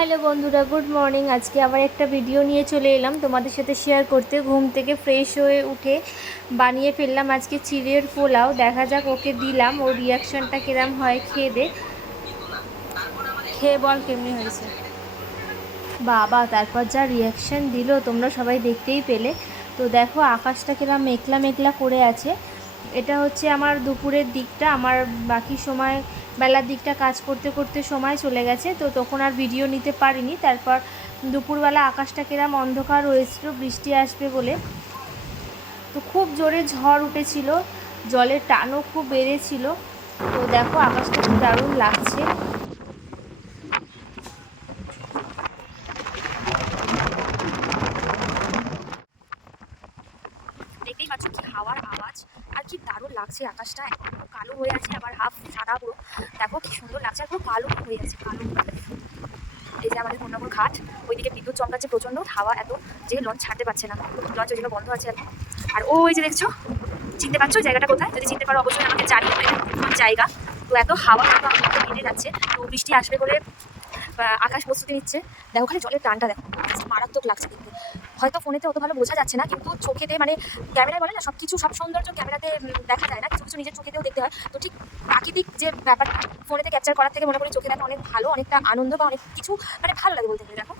Hello বন্ধুরা, good morning. আজকে আবার একটা ভিডিও নিয়ে চলে এলাম তোমাদের সাথে শেয়ার করতে। ঘুম থেকে ফ্রেশ হয়ে উঠে বানিয়ে ফেললাম আজকে চিড়ের পোলাও। দেখা যাক ওকে দিলাম, ওর রিয়াকশানটা কিরম হয়। খেয়ে দে, খেয়ে বল কেমনি হয়েছে। বাবা, তারপর যা রিয়াকশান দিল তোমরা সবাই দেখতেই পেলে। তো দেখো আকাশটা কিরম মেঘলা মেঘলা করে আছে। এটা হচ্ছে আমার দুপুরের দিকটা। আমার বাকি সময় বেলার দিকটা কাজ করতে করতে সময় চলে গেছে, তো তখন আর ভিডিও নিতে পারিনি। তারপর দুপুরবেলা আকাশটা কিরম অন্ধকার হয়েছিল বৃষ্টি আসবে বলে। তো খুব জোরে ঝড় উঠেছিল, জলের টানও খুব বেড়েছিল। তো দেখো আকাশটা খুব দারুণ লাগছে। দেখতেই পাচ্ছ কি হাওয়ার আওয়াজ, আর কি দারুণ লাগছে। আকাশটা পুরো কালো হয়ে আছে, আবার হাফ সাদা পুরো। দেখো কি সুন্দর লাগছে, আর পুরো কালো হয়ে আছে, কালো। এই যে আমাদের কন্যাপুর ঘাট, ওইদিকে বিদ্যুৎ চমকাচ্ছে প্রচণ্ড, হাওয়া এত যে লঞ্চ ছাড়তে পারছে না, লঞ্চ ওই জন্য বন্ধ আছে। আর ওই যে দেখছো, চিনতে পারছো জায়গাটা কোথায়? যদি চিনতে পারো অবশ্যই আমাকে জানিও, কোন জায়গা। তো এত হাওয়া এত হেঁটে যাচ্ছে, তো বৃষ্টি আসবে বলে আকাশ প্রস্তুতি নিচ্ছে। দেখো ওখানে জলের টানটা দেখো, মারাত্মক লাগছে দেখতে। হয়তো ফোনেতে অত ভালো বোঝা যাচ্ছে না, কিন্তু চোখেতে মানে ক্যামেরায় বলে না সব কিছু, সব সৌন্দর্য ক্যামেরাতে দেখা যায় না, কিছু কিছু নিজের চোখেতেও দেখতে হয়। তো ঠিক প্রাকৃতিক যে ব্যাপারটা ফোনেতে ক্যাপচার করার থেকে মনে করি চোখে দেখা অনেক ভালো, অনেকটা আনন্দ বা অনেক কিছু মানে ভালো লাগে বলতে গেলে। দেখো,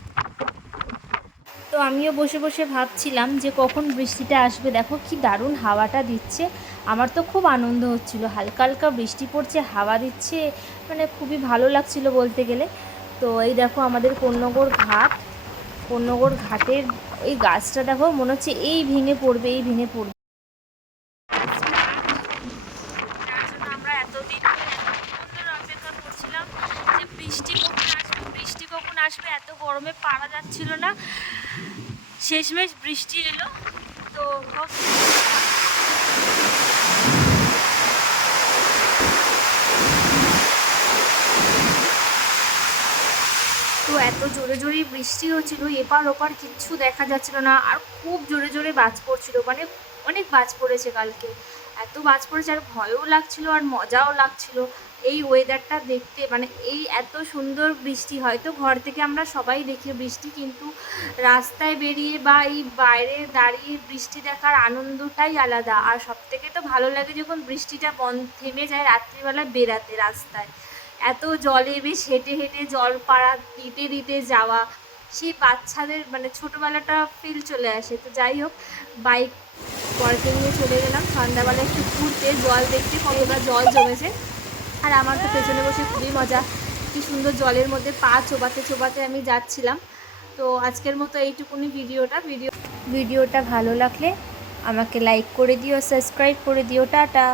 তো আমিও বসে বসে ভাবছিলাম যে কখন বৃষ্টিটা আসবে। দেখো কি দারুণ হাওয়াটা দিচ্ছে, আমার তো খুব আনন্দ হচ্ছিল। হালকা হালকা বৃষ্টি পড়ছে, হাওয়া দিচ্ছে, মানে খুবই ভালো লাগছিল বলতে গেলে। তো এই দেখো আমাদের কোন্নগর ঘাট, কোন্নগর ঘাটের এই গাছটা দেখো, মনে হচ্ছে এই ভেঙে পড়বে, এই ভেঙে পড়বে। তার জন্য আমরা এতদিন ধরে অপেক্ষা করছিলাম যে বৃষ্টি কখন আসবে, বৃষ্টি কখন আসবে। এত গরমে পারা যাচ্ছিল না, শেষমেশ বৃষ্টি এলো। তো তো এত জোরে জোরে বৃষ্টি হচ্ছিল, এপার ওপার কিচ্ছু দেখা যাচ্ছিল না, আর খুব জোরে জোরে বাজ পড়ছিল, মানে অনেক বাজ পড়েছে কালকে। এত বাজ পড়েছে, আর ভয়ও লাগছিল আর মজাও লাগছিল এই ওয়েদারটা দেখতে। মানে এই এত সুন্দর বৃষ্টি হয়তো ঘর থেকে আমরা সবাই দেখি বৃষ্টি, কিন্তু রাস্তায় বেরিয়ে বা এই বাইরে দাঁড়িয়ে বৃষ্টি দেখার আনন্দটাই আলাদা। আর সবথেকে তো ভালো লাগে যখন বৃষ্টিটা থেমে যায় রাত্রিবেলা বেরাতে রাস্তায়, এত জলে বেশ হেঁটে হেঁটে জল পাড়া দিতে দিতে যাওয়া, সেই বাচ্চাদের মানে ছোটোবেলাটা ফিল চলে আসে। তো যাই হোক, বাইক বরকে নিয়ে চলে গেলাম সন্ধ্যাবেলা একটু ঘুরতে, জল দেখতে কতটা জল জমেছে। আর আমার তো পেছনে বসে খুবই মজা, কি সুন্দর জলের মধ্যে পা চোবাতে চোবাতে আমি যাচ্ছিলাম। তো আজকের মতো এইটুকুনি ভিডিওটা ভালো লাগলে আমাকে লাইক করে দিও, সাবস্ক্রাইব করে দিও। টাটা।